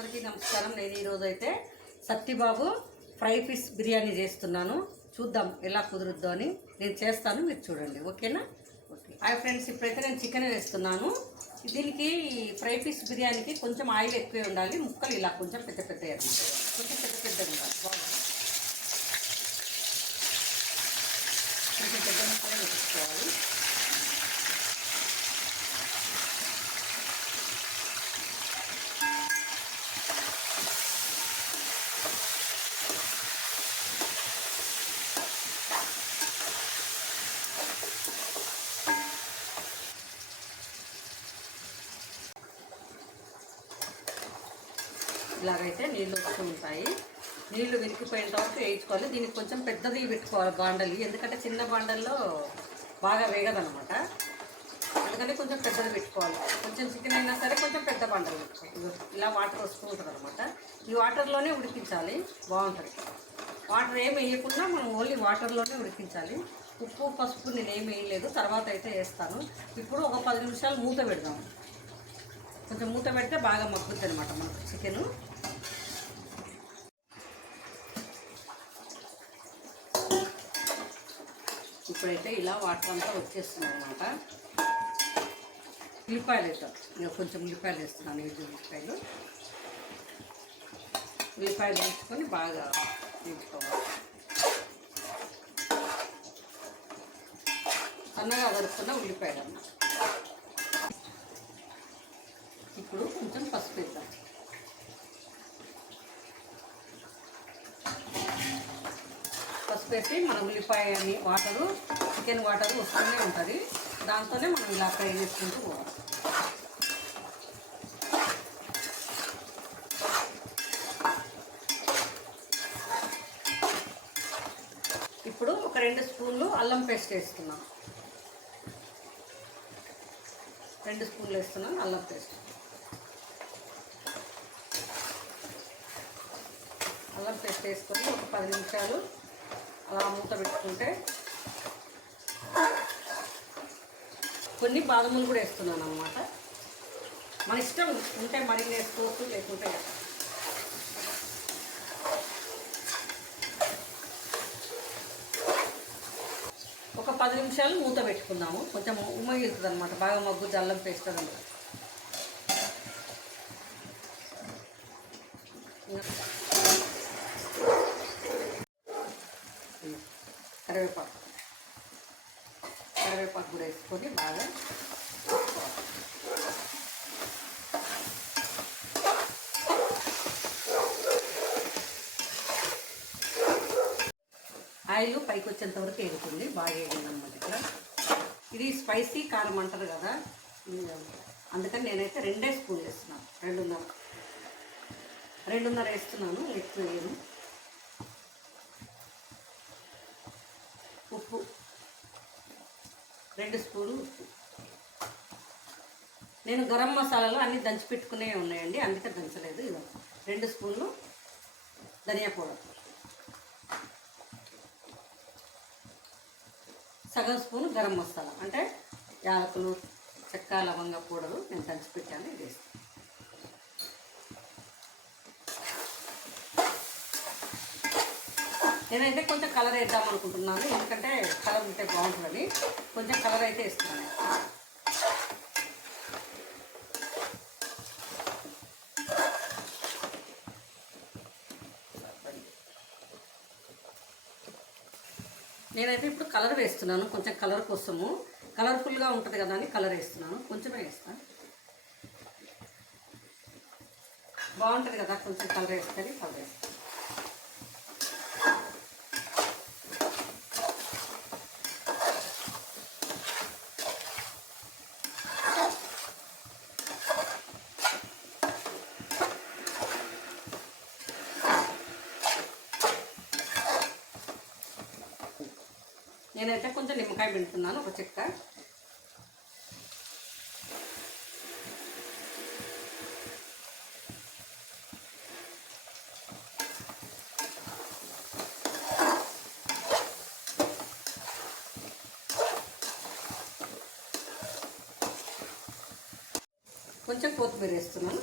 అందరికీ నమస్కారం. నేను ఈరోజు అయితే సత్తిబాబు ఫ్రై పీస్ బిర్యానీ చేస్తున్నాను. చూద్దాం ఎలా కుదురుద్దో అని. నేను చేస్తాను, మీరు చూడండి. ఓకేనా? ఓకే. హాయ్ ఫ్రెండ్స్, ఇప్పుడైతే నేను చికెన్ వేస్తున్నాను. దీనికి ఫ్రై పీస్ బిర్యానీకి కొంచెం ఆయిల్ ఎక్కువే ఉండాలి. ముక్కలు ఇలా కొంచెం పెద్ద పెద్దగా కొంచెం పెద్ద పెద్దగా ఉండాలి. బాగుంటుంది. కొంచెం పెద్ద ముక్కలు వేసుకోవాలి. ఇలాగైతే నీళ్ళు వస్తూ ఉంటాయి. నీళ్లు విరిగిపోయేంత వరకు వేయించుకోవాలి. దీనికి కొంచెం పెద్దది పెట్టుకోవాలి బాండలి, ఎందుకంటే చిన్న బాండల్లో బాగా వేగదనమాట. అందుకని కొంచెం పెద్దది పెట్టుకోవాలి. కొంచెం చికెన్ అయినా సరే కొంచెం పెద్ద బాండలు పెట్టుకోవాలి. ఇలా వాటర్ వస్తూ ఉంటుంది అనమాట. ఈ వాటర్లోనే ఉడికించాలి, బాగుంటుంది. వాటర్ ఏమి వేయకుండా మనం ఓన్లీ వాటర్లోనే ఉడికించాలి. ఉప్పు పసుపు నేను ఏమి వేయలేదు, తర్వాత అయితే వేస్తాను. ఇప్పుడు ఒక 10 నిమిషాలు మూత పెడదాము. కొంచెం మూత పెడితే బాగా మగ్గుద్ది అనమాట మనకు చికెను. ఇప్పుడైతే ఇలా వాటర్ అంతా వచ్చేస్తుంది అనమాట. ఉల్లిపాయలు వేస్తాను, నేను కొంచెం ఉల్లిపాయలు వేస్తున్నాను. ఉల్లిపాయలు వేసుకొని బాగా వేసుకోవాలి. సన్నగా దొరుకుతున్న ఉల్లిపాయలు అన్నమాట. ఇప్పుడు కొంచెం పసుపు వేద్దాం. పసుపు వేసి మనం ఉల్లిపాయ అని వాటరు, చికెన్ వాటరు వస్తూనే ఉంటుంది. దాంతోనే మనం ఇలా ఫ్రై చేసుకుంటూ పోవాలి. ఇప్పుడు ఒక 2 స్పూన్లు అల్లం పేస్ట్ వేస్తున్నాం. 2 స్పూన్లు వేస్తున్నాను అల్లం పేస్ట్. అల్లం పేస్ట్ వేసుకొని ఒక 10 నిమిషాలు అలా మూత పెట్టుకుంటే, కొన్ని బాదములు కూడా వేస్తున్నాను అన్నమాట. మన ఇష్టం ఉంటే మరిగి వేసుకోవచ్చు, లేకుంటే ఒక 10 నిమిషాలు మూత పెట్టుకుందాము. కొంచెం ఉమ్మగిలుతుంది అనమాట, బాగా మగ్గుద్ది అల్లం పేస్ట్ అనమాట. కరివేపాకు కూడా వేసుకొని బాగా ఆయిల్ పైకి వచ్చేంత వరకు వేగుతుంది. బాగా వేగిందన్నమాట. ఇక్కడ ఇది స్పైసీ కారం అంటారు కదా, అందుకని నేనైతే 2 స్పూన్లు వేస్తున్నాను. 2.5 వేస్తున్నాను, ఎక్కువ వేయను. ఉప్పు 2 స్పూన్లు ఉప్పు. నేను గరం మసాలాలు అన్నీ దంచి పెట్టుకునే ఉన్నాయండి, అందుకే దంచలేదు. ఇది 2 స్పూన్లు ధనియా పౌడర్, సగం స్పూను గరం మసాలా, అంటే యాలకులు, చెక్క, లవంగ పౌడరు నేను దంచి పెట్టాను. ఇది వేస్తాను. నేనైతే కొంచెం కలర్ వేద్దాం అనుకుంటున్నాను, ఎందుకంటే కలర్ ఉంటే బాగుంటుందని కొంచెం కలర్ అయితే వేస్తున్నాను. నేనైతే ఇప్పుడు కలర్ వేస్తున్నాను, కొంచెం కలర్ కోసము. కలర్ఫుల్గా ఉంటుంది కదా అని కలర్ వేస్తున్నాను. కొంచెమే వేస్తాను, బాగుంటుంది కదా కొంచెం కలర్ వేస్తుంది. కలర్ వేస్తాను. నేనైతే కొంచెం నిమ్మకాయ పిండుతున్నాను, ఒక చెక్క. కొంచెం కొత్తిమీర వేస్తున్నాను.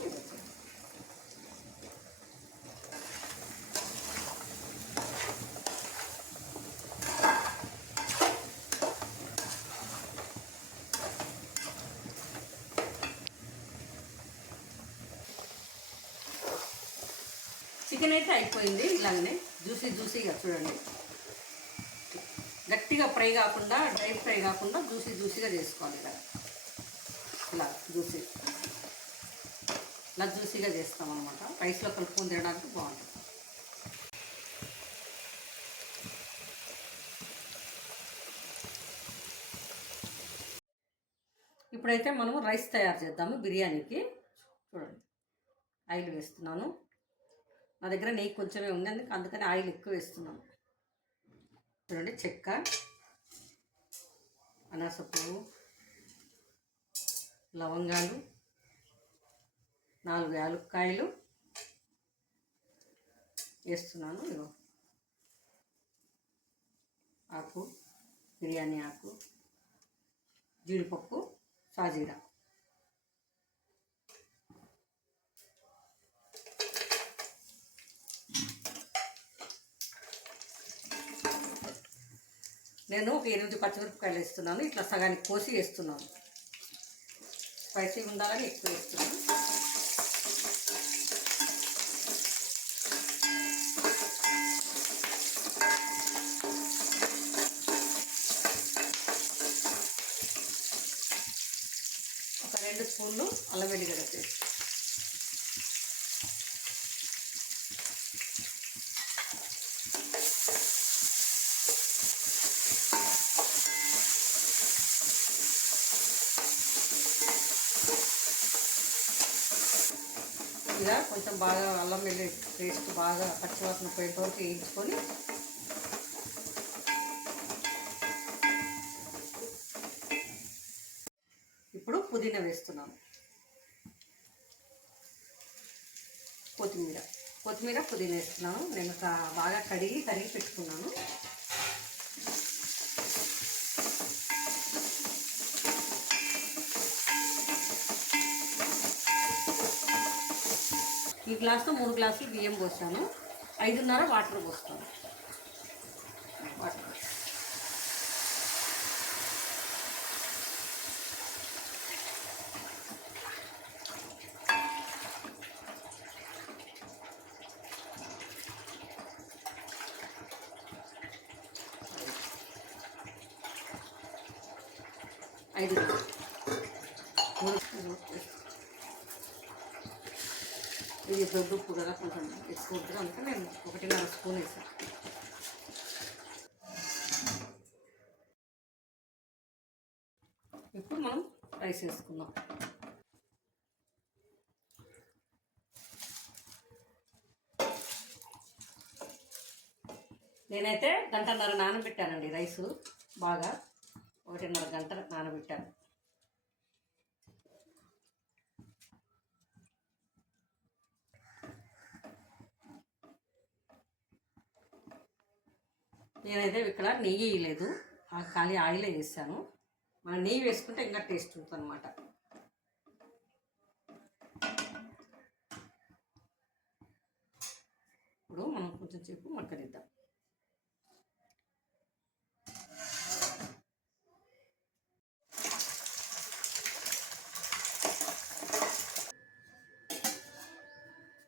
చికెన్ అయితే అయిపోయింది. ఇలాగనే జ్యూసీగా చూడండి, గట్టిగా ఫ్రై కాకుండా, డ్రై ఫ్రై కాకుండా జ్యూసీగా చేసుకోవాలి. ఇలా జ్యూసీగా చేస్తాం అనమాట. రైస్లో కలుపుకొని తినడానికి బాగుంటుంది. ఇప్పుడైతే మనము రైస్ తయారు చేద్దాము బిర్యానీకి. చూడండి, ఆయిల్ వేస్తున్నాను. నా దగ్గర నెయ్యి కొంచెమే ఉంది, అందుకని ఆయిల్ ఎక్కువ వేస్తున్నాను. చూడండి, చెక్క, అనాస పువ్వు, లవంగాలు, 4 యాలక్కాయలు వేస్తున్నాను. ఇగో ఆకు, బిర్యానీ ఆకు, జీడిపప్పు, సాజీరా. నేను ఒక 8 పచ్చిమిరపకాయలు వేస్తున్నాను. ఇట్లా సగానికి కోసి వేస్తున్నాను. స్పైసీగా ఉండాలని ఎక్కువ వేస్తున్నాను. ఒక 2 స్పూన్లు అల్లం వెల్లిగడ్డ పేస్ట్. ఇలా కొంచెం బాగా అల్లం వెల్లుల్లి పేస్ట్ బాగా పచ్చివాసన పోయేంత వరకు వేయించుకొని, ఇప్పుడు పుదీనా వేస్తున్నాను. కొత్తిమీర పుదీనా వేస్తున్నాను. నేను బాగా కడిగి పెట్టుకున్నాను. ఈ గ్లాస్తో 3 గ్లాసులు బియ్యం పోసాను. 5:30 వాటర్ పోస్తాను. ఇది దొడ్డు ఉప్పు కదా, కొంచెం ఎక్కువ ఉంటుంది, అందుకే నేను 1.5 స్పూన్ వేసాను. ఇప్పుడు మనం రైస్ వేసుకుందాం. నేనైతే 1.5 గంట నానబెట్టానండి రైసు. బాగా 1.5 గంట నానబెట్టాను. నేనైతే ఇక్కడ నెయ్యి వేయలేదు, ఖాళీ ఆయిలే వేసాను. మనం నెయ్యి వేసుకుంటే ఇంకా టేస్ట్ ఉంటుంది అన్నమాట. ఇప్పుడు మనం కొంచెం సేపు మగ్గనిద్దాం.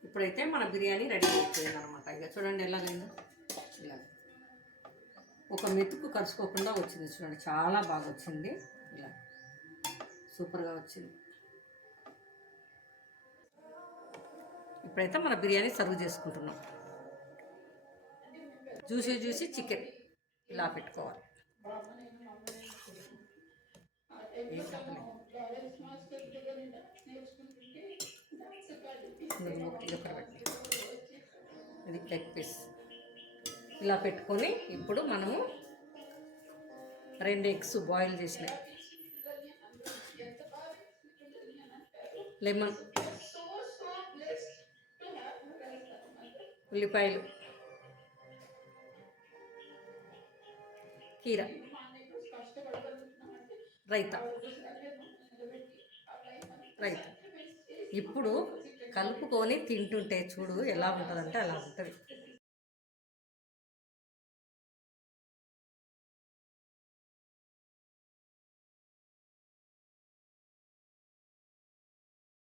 ఇప్పుడైతే మన బిర్యానీ రెడీ అయిపోయింది అనమాట. ఇక చూడండి ఎలాగైందో. ఇలా ఒక మెతుకు కరుచుకోకుండా వచ్చింది. చూడండి, చాలా బాగా వచ్చింది. ఇలా సూపర్గా వచ్చింది. ఇప్పుడైతే మన బిర్యానీ సర్వ్ చేసుకుంటున్నాం. జ్యూసీ చికెన్ ఇలా పెట్టుకోవాలి. ఇది లెగ్ పీస్ ఇలా పెట్టుకొని, ఇప్పుడు మనము 2 ఎగ్స్ బాయిల్ చేసినాయి, లెమన్, ఉల్లిపాయలు, కీర, రైతా. ఇప్పుడు కలుపుకొని తింటుంటే చూడు ఎలా ఉంటుందంటే అలా ఉంటుంది.